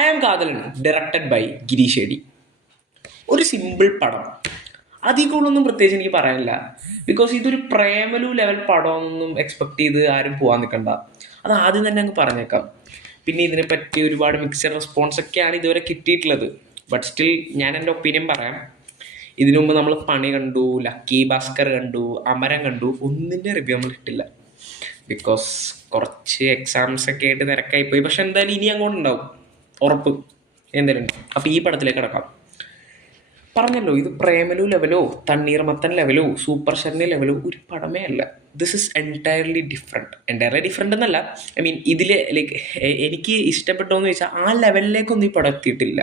I am Kathalan directed by Girish ഷെഡി. ഒരു simple പടം, അതിൽ കൂടുതലൊന്നും പ്രത്യേകിച്ച് എനിക്ക് പറയാനില്ല. ബിക്കോസ് ഇതൊരു പ്രേമലു ലെവൽ പടമൊന്നും എക്സ്പെക്ട് ചെയ്ത് ആരും പോകാൻ നിൽക്കണ്ട, അത് ആദ്യം തന്നെ അങ്ങ് പറഞ്ഞേക്കാം. പിന്നെ ഇതിനെപ്പറ്റി ഒരുപാട് മിക്സഡ് റെസ്പോൺസൊക്കെയാണ് ഇതുവരെ കിട്ടിയിട്ടുള്ളത്. ബട്ട് സ്റ്റിൽ ഞാൻ എൻ്റെ ഒപ്പീനിയൻ പറയാം. ഇതിനു മുമ്പ് നമ്മൾ പണി കണ്ടു, ലക്കി ഭാസ്കർ കണ്ടു, അമരം കണ്ടു, ഒന്നിൻ്റെ റിവ്യൂ നമ്മൾ ഇട്ടില്ല. ബിക്കോസ് കുറച്ച് എക്സാംസ് ഒക്കെ ആയിട്ട് തിരക്കായിപ്പോയി. പക്ഷെ എന്തായാലും ഇനി അങ്ങോട്ട് ഉണ്ടാവും, ഉറപ്പ് എന്തായാലും. അപ്പോൾ ഈ പടത്തിലേക്ക് കിടക്കാം. പറഞ്ഞല്ലോ, ഇത് പ്രേമലു ലെവലോ തണ്ണീർമത്തൻ ലെവലോ സൂപ്പർ ശരണി ലെവലോ ഒരു പടമേ അല്ല. This is entirely different. Entirely different എന്നല്ല, ഐ മീൻ ഇതിൽ ലൈക്ക് എനിക്ക് ഇഷ്ടപ്പെട്ടോന്ന് ചോദിച്ചാൽ ആ ലെവലിലേക്കൊന്നും ഈ പടം എത്തിയിട്ടില്ല.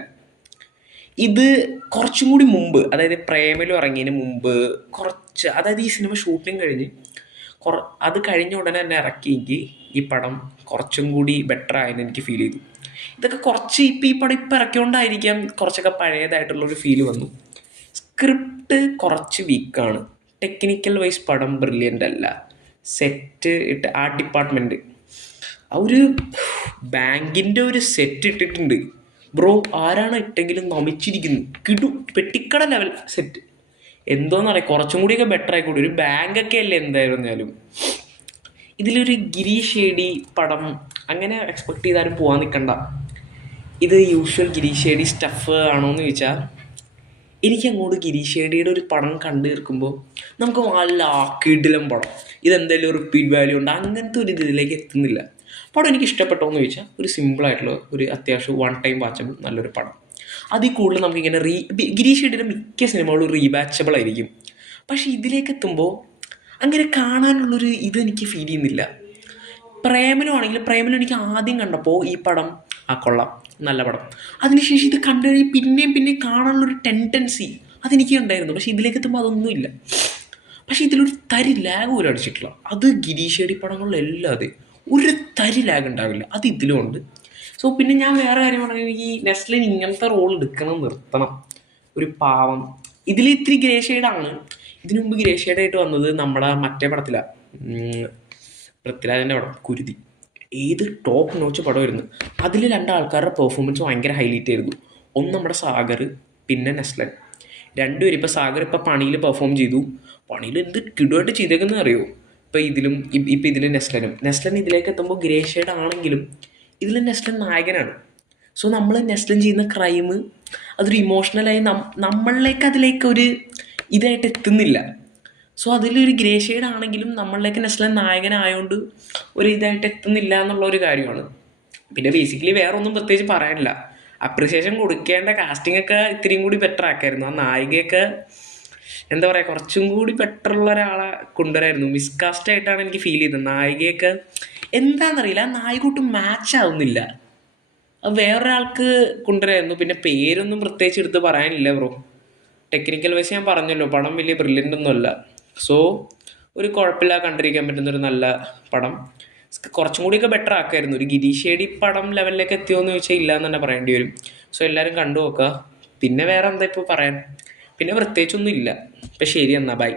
ഇത് കുറച്ചും കൂടി മുമ്പ്, അതായത് പ്രേമലു ഇറങ്ങിയതിന് മുമ്പ് കുറച്ച്, അതായത് ഈ സിനിമ ഷൂട്ടിങ് കഴിഞ്ഞ് അത് കഴിഞ്ഞ ഉടനെ തന്നെ ഇറക്കിയെങ്കിൽ ഈ പടം കുറച്ചും കൂടി ബെറ്റർ ആയെന്ന് എനിക്ക് ഫീൽ ചെയ്തു. ഇതൊക്കെ കുറച്ച് ഈ പടം ഇപ്പം ഇറക്കിയോണ്ടായിരിക്കാം കുറച്ചൊക്കെ പഴയതായിട്ടുള്ളൊരു ഫീൽ വന്നു. സ്ക്രിപ്റ്റ് കുറച്ച് വീക്കാണ്. ടെക്നിക്കൽ വൈസ് പടം ബ്രില്യൻ്റ് അല്ല. സെറ്റ് ഇട്ട് ആർട്ട് ഡിപ്പാർട്ട്മെൻറ്റ് ആ ഒരു ബാങ്കിൻ്റെ ഒരു സെറ്റ് ഇട്ടിട്ടുണ്ട് ബ്രോ. ആരാണ് ഇട്ടെങ്കിലും നമിച്ചിരിക്കുന്നു. പെട്ടിക്കട ലെവൽ സെറ്റ്. എന്തോന്നറിയാം, കുറച്ചും കൂടിയൊക്കെ ബെറ്റർ ആയിക്കോട്ടെ. ഒരു ബാങ്കൊക്കെ അല്ലേ എന്തായിരുന്നാലും. ഇതിലൊരു ഗിരീഷ് ഷേഡി പടം അങ്ങനെ എക്സ്പെക്ട് ചെയ്താലും പോകാൻ നിൽക്കണ്ട. ഇത് യൂഷ്വൽ ഗിരീഷ് ഷേഡി സ്റ്റഫ് ആണോ എന്ന് ചോദിച്ചാൽ എനിക്കങ്ങോട്ട് ഗിരീഷ് ഷേഡിയുടെ ഒരു പടം കണ്ടു തീർക്കുമ്പോൾ നമുക്ക് നല്ല കിടിലം പടം, ഇതെന്തായാലും റിപ്പീറ്റ് വാല്യൂ ഉണ്ട്, അങ്ങനത്തെ ഒരു ഇതിലേക്ക് എത്തുന്നില്ല. പടം എനിക്ക് ഇഷ്ടപ്പെട്ടോ എന്ന് ചോദിച്ചാൽ ഒരു സിമ്പിളായിട്ടുള്ള ഒരു അത്യാവശ്യം വൺ ടൈം വാച്ചബിൾ നല്ലൊരു പടം. അതിൽ കൂടുതൽ നമുക്കിങ്ങനെ ഗിരീഷ് ഷെഡിയുടെ മിക്ക സിനിമകളും റീവാച്ചബിൾ ആയിരിക്കും. പക്ഷേ ഇതിലേക്ക് എത്തുമ്പോൾ അങ്ങനെ കാണാനുള്ളൊരു ഇതെനിക്ക് ഫീൽ ചെയ്യുന്നില്ല. പ്രേമലു ആണെങ്കിൽ പ്രേമലു എനിക്ക് ആദ്യം കണ്ടപ്പോൾ ഈ പടം കൊള്ളാം, നല്ല പടം. അതിനുശേഷം ഇത് കണ്ടു കഴിഞ്ഞ് പിന്നെയും കാണാനുള്ളൊരു ടെൻഡൻസി അതെനിക്ക് ഉണ്ടായിരുന്നു. പക്ഷേ ഇതിലേക്ക് എത്തുമ്പോൾ അതൊന്നുമില്ല. പക്ഷേ ഇതിലൊരു തരി ലാഗ് പോലും അടിച്ചിട്ടില്ല. അത് ഗിരീഷ് ഷെഡി പടങ്ങളിലെല്ലാം അതെ, ഒരു തരി ലാഗ് ഉണ്ടാവില്ല, അത് ഇതിലും ഉണ്ട്. സോ പിന്നെ ഞാൻ വേറെ കാര്യം പറഞ്ഞാൽ എനിക്ക് നെസ്ലിൻ ഇങ്ങനത്തെ റോൾ നിർത്തണം. ഒരു പാവം. ഇതിൽ ഇത്തിരി ഗ്രേ ഷെയ്ഡാണ്. ഇതിനു മുമ്പ് ഗ്രേ ഷെയ്ഡായിട്ട് വന്നത് നമ്മുടെ മറ്റേ പടത്തിലാണ്, പൃഥ്വിരാജിൻ്റെ പടം കുരുതി. ഏത് ടോപ്പ് നോച്ച് പടമായിരുന്നു. അതിൽ രണ്ടാൾക്കാരുടെ പെർഫോമൻസ് ഭയങ്കര ഹൈലൈറ്റ് ആയിരുന്നു. ഒന്ന് നമ്മുടെ സാഗർ, പിന്നെ നെസ്ലൻ. രണ്ടുപേരും ഇപ്പോൾ സാഗർ ഇപ്പോൾ പണിയിൽ പെർഫോം ചെയ്തു. പണിയിൽ എന്ത് കിടുവായിട്ട് ചെയ്തേക്കുന്നത് അറിയോ. ഇപ്പോൾ ഇതിൽ നെസ്ലൻ ഇതിലേക്ക് എത്തുമ്പോൾ ഗ്രേ ഷെയ്ഡ് ആണെങ്കിലും ഇതിൽ നെസ്ലൻ നായകനാണ്. സോ നമ്മൾ നെസ്ലൻ ചെയ്യുന്ന ക്രൈം അതൊരു ഇമോഷണലായി നമ്മളിലേക്ക് അതിലേക്ക് ഒരു ഇതായിട്ട് എത്തുന്നില്ല. സോ അതിലൊരു ഗ്രേ ഷെയ്ഡ് ആണെങ്കിലും നമ്മളിലേക്ക് നെസ്ലൻ നായകനായതുകൊണ്ട് ഒരു ഇതായിട്ട് എത്തുന്നില്ല എന്നുള്ളൊരു കാര്യമാണ്. പിന്നെ ബേസിക്കലി വേറെ ഒന്നും പ്രത്യേകിച്ച് പറയാനില്ല. അപ്രിസിയേഷൻ കൊടുക്കേണ്ട കാസ്റ്റിംഗ് ഒക്കെ ഇത്തിരിയും കൂടി ബെറ്റർ ആക്കായിരുന്നു. ആ നായികയൊക്കെ എന്താ പറയുക, കുറച്ചും കൂടി ബെറ്ററുള്ള ഒരാളെ കൊണ്ടുവരായിരുന്നു. മിസ്കാസ്റ്റ് ആയിട്ടാണ് എനിക്ക് ഫീൽ ചെയ്തത്. നായികയൊക്കെ എന്താണെന്നറിയില്ല, ആ നായികോട്ടും മാച്ച് ആവുന്നില്ല. അത് വേറൊരാൾക്ക് കൊണ്ടുവരായിരുന്നു. പിന്നെ പേരൊന്നും പ്രത്യേകിച്ച് എടുത്ത് പറയാനില്ല ബ്രോ. ടെക്നിക്കൽ വൈസ് ഞാൻ പറഞ്ഞല്ലോ, പടം വലിയ ബ്രില്യൻ്റ് ഒന്നും അല്ല. സോ ഒരു കുഴപ്പമില്ല, കണ്ടിരിക്കാൻ പറ്റുന്നൊരു നല്ല പടം. കുറച്ചും കൂടിയൊക്കെ ബെറ്റർ ആക്കായിരുന്നു. ഒരു ഗിരീഷ് ഷേഡി പടം ലെവലിലേക്ക് എത്തിയോ എന്ന് ചോദിച്ചാൽ ഇല്ല എന്ന് തന്നെ പറയേണ്ടി വരും. സോ എല്ലാവരും കണ്ടു നോക്കുക. പിന്നെ വേറെ എന്താ ഇപ്പോൾ പറയാൻ, പിന്നെ പ്രത്യേകിച്ചൊന്നും ഇല്ല. ഇപ്പം ശരി, എന്നാൽ ബൈ.